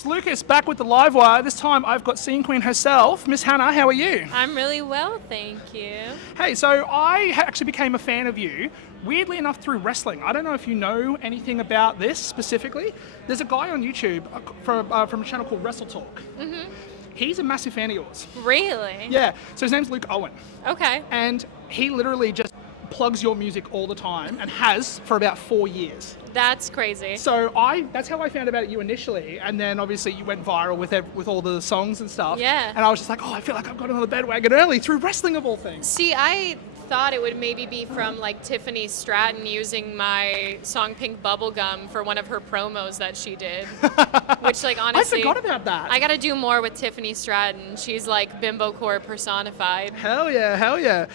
It's Lucas back with the live wire. This time I've got Scene Queen herself, Miss Hannah. How are you? I'm really well, thank you. Hey, so I actually became a fan of you, weirdly enough, through wrestling. I don't know if you know anything about this specifically. There's a guy on YouTube from a channel called Wrestle Talk. Mm-hmm. He's a massive fan of yours. Really? Yeah. So his name's Luke Owen. Okay. And he literally just plugs your music all the time and has for about 4 years. That's crazy. So that's how I found about you initially, and then obviously you went viral with all the songs and stuff. Yeah. And I was just like, oh, I feel like I've got on the bandwagon early through wrestling of all things. See, I thought it would maybe be from like Tiffany Stratton using my song Pink Bubblegum for one of her promos that she did. Which like honestly, I forgot about that. I gotta do more with Tiffany Stratton. She's like bimbo core personified. Hell yeah, hell yeah.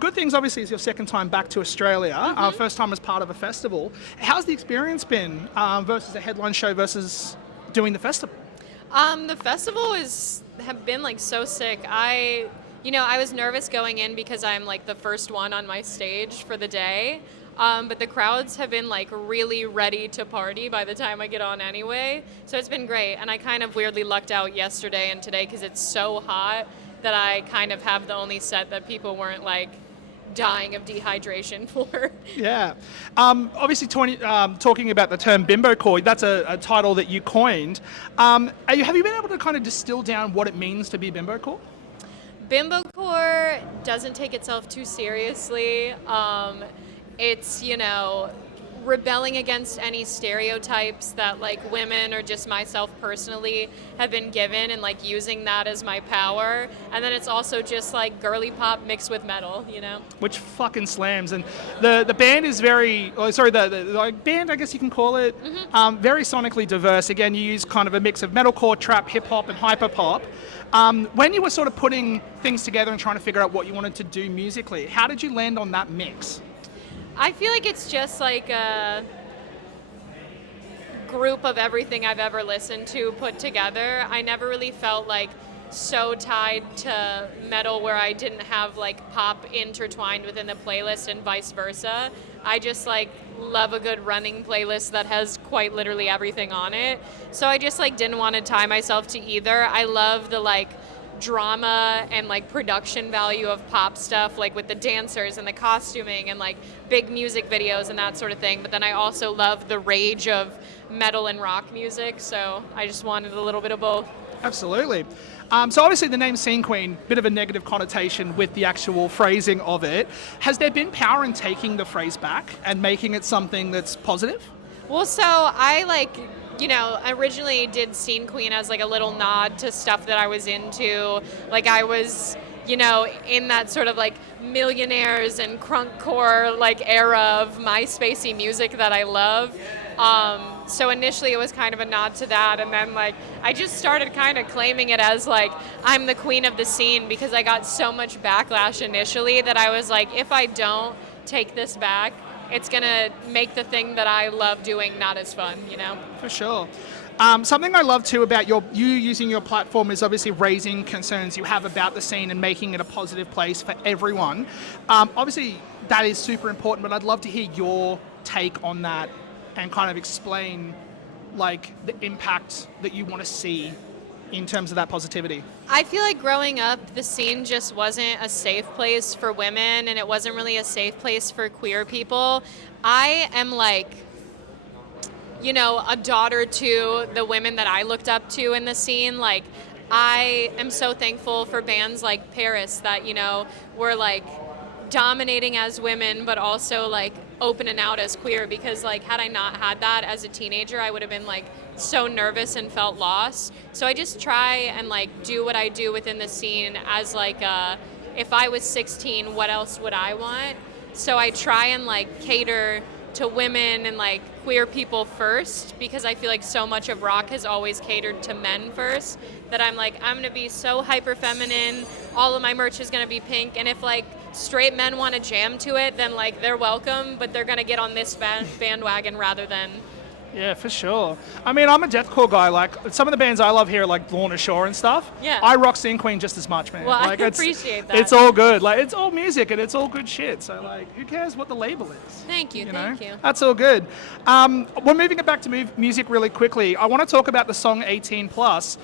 Good Things obviously is your second time back to Australia. Mm-hmm. First time as part of a festival. How's the experience been versus a headline show versus doing the festival? The festival have been like so sick. I was nervous going in because I'm like the first one on my stage for the day. But the crowds have been like really ready to party by the time I get on anyway. So it's been great. And I kind of weirdly lucked out yesterday and today because it's so hot that I kind of have the only set that people weren't like dying of dehydration for. Yeah. Obviously, talking about the term bimbo core, that's a title that you coined. Have you been able to kind of distill down what it means to be bimbo core? Bimbo core doesn't take itself too seriously. It's, rebelling against any stereotypes that like women or just myself personally have been given and like using that as my power. And then it's also just like girly pop mixed with metal, Which fucking slams. And the band is the band, I guess you can call it, very sonically diverse. Again, you use kind of a mix of metalcore, trap, hip hop, and hyper pop. When you were sort of putting things together and trying to figure out what you wanted to do musically, how did you land on that mix? I feel like it's just like a group of everything I've ever listened to put together. I never really felt like so tied to metal where I didn't have like pop intertwined within the playlist and vice versa. I just like love a good running playlist that has quite literally everything on it. So I just like didn't want to tie myself to either. I love the like drama and like production value of pop stuff, like with the dancers and the costuming and like big music videos and that sort of thing. But then I also love the rage of metal and rock music, so I just wanted a little bit of both. Absolutely. So obviously the name Scene Queen, bit of a negative connotation with the actual phrasing of it. Has there been power in taking the phrase back and making it something that's positive? Well, so I originally did Scene Queen as like a little nod to stuff that I was into. Like I was, in that sort of like millionaires and crunkcore like era of MySpacey music that I love. So initially it was kind of a nod to that, and then like I just started kind of claiming it as like I'm the queen of the scene because I got so much backlash initially that I was like, if I don't take this back, it's going to make the thing that I love doing not as fun, For sure. Something I love too about you using your platform is obviously raising concerns you have about the scene and making it a positive place for everyone. Obviously, that is super important, but I'd love to hear your take on that and kind of explain like the impact that you want to see in terms of that positivity. I feel like growing up, the scene just wasn't a safe place for women, and it wasn't really a safe place for queer people. I am like, a daughter to the women that I looked up to in the scene. Like, I am so thankful for bands like Paris that, were like dominating as women, but also like open and out as queer, because like had I not had that as a teenager, I would have been like so nervous and felt lost. So I just try and like do what I do within the scene as like if I was 16, what else would I want? So I try and like cater to women and like queer people first, because I feel like so much of rock has always catered to men first, that I'm like, I'm gonna be so hyper feminine, all of my merch is gonna be pink, and if like straight men want to jam to it, then like they're welcome, but they're gonna get on this bandwagon rather than Yeah, for sure. I mean, I'm a deathcore guy. Like, some of the bands I love here are like Lorna Shore and stuff. Yeah. I rock Scene Queen just as much, man. Well, like, I appreciate that. It's all good. Like, it's all music and it's all good shit. So, like, who cares what the label is? Thank you, thank you. That's all good. We're moving it back to music really quickly. I want to talk about the song 18 Plus.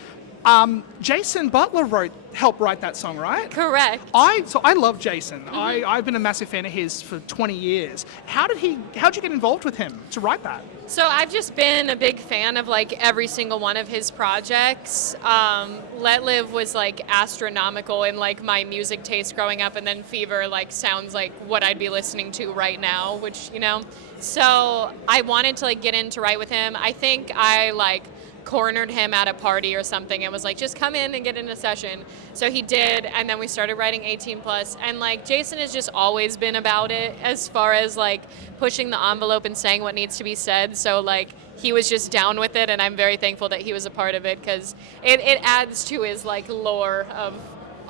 Jason Butler helped write that song, right? Correct. I love Jason. I've been a massive fan of his for 20 years. How'd you get involved with him to write that? So I've just been a big fan of like every single one of his projects. Let Live was like astronomical in like my music taste growing up, and then Fever like sounds like what I'd be listening to right now, which, you know. So I wanted to like get in to write with him. I think I like cornered him at a party or something and was like, just come in and get in a session. So he did, and then we started writing 18 Plus. And like Jason has just always been about it as far as like pushing the envelope and saying what needs to be said. So like he was just down with it, and I'm very thankful that he was a part of it, because it adds to his like lore of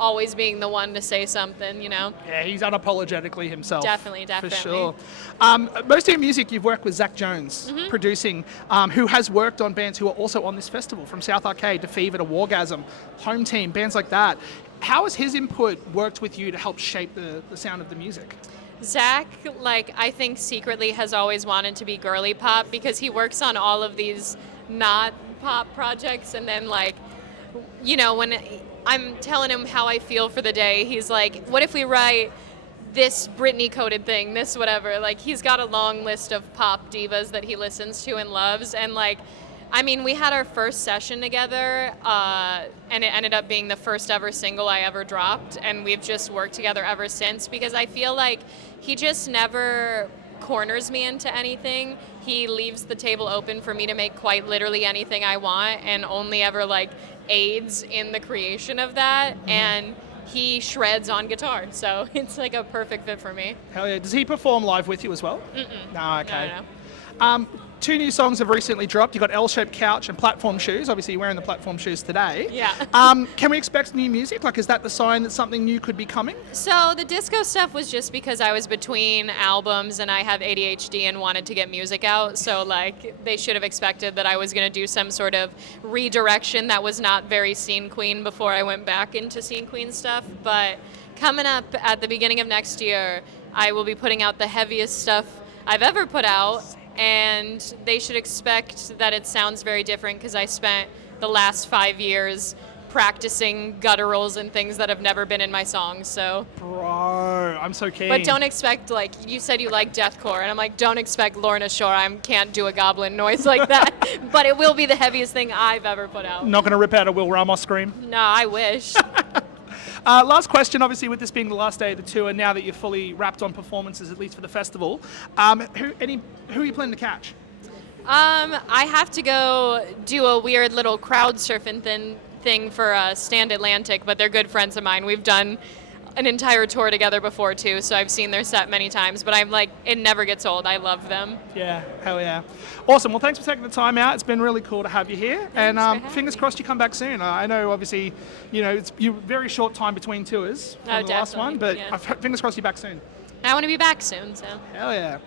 always being the one to say something, you know? Yeah, he's unapologetically himself. Definitely. For sure. Most of your music you've worked with Zach Jones producing, who has worked on bands who are also on this festival, from South Arcade to Fever to Wargasm, Home Team, bands like that. How has his input worked with you to help shape the sound of the music? Zach, like, I think secretly has always wanted to be girly pop, because he works on all of these not pop projects, and then like, you know, when I'm telling him how I feel for the day, he's like, what if we write this Britney coded thing, this whatever. Like, he's got a long list of pop divas that he listens to and loves. And like, I mean, we had our first session together, and it ended up being the first ever single I ever dropped, and we've just worked together ever since, because I feel like he just never corners me into anything. He leaves the table open for me to make quite literally anything I want, and only ever like aids in the creation of that. And he shreds on guitar, so it's like a perfect fit for me. Hell yeah. Does he perform live with you as well? No, okay. No. 2 new songs have recently dropped. You've got L-Shaped Couch and Platform Shoes. Obviously, you're wearing the platform shoes today. Yeah. Can we expect new music? Like, is that the sign that something new could be coming? So the disco stuff was just because I was between albums and I have ADHD and wanted to get music out. So like, they should have expected that I was going to do some sort of redirection that was not very Scene Queen before I went back into Scene Queen stuff. But coming up at the beginning of next year, I will be putting out the heaviest stuff I've ever put out. And they should expect that it sounds very different, because I spent the last 5 years practicing gutturals and things that have never been in my songs. So, bro, I'm so keen. But don't expect, like, you said you like deathcore, and I'm like, don't expect Lorna Shore. I can't do a goblin noise like that. But it will be the heaviest thing I've ever put out. Not going to rip out a Will Ramos scream? No, I wish. Last question, obviously, with this being the last day of the tour, now that you're fully wrapped on performances, at least for the festival, who are you planning to catch? I have to go do a weird little crowd surfing thing for Stand Atlantic, but they're good friends of mine. We've done an entire tour together before too, so I've seen their set many times, but I'm like, it never gets old. I love them. Yeah, hell yeah. Awesome. Well, thanks for taking the time out. It's been really cool to have you here. Thanks and fingers crossed you come back soon. I know, obviously, you know, it's you very short time between tours from the last one, but yeah. fingers crossed you're back soon. I want to be back soon, so. Hell yeah.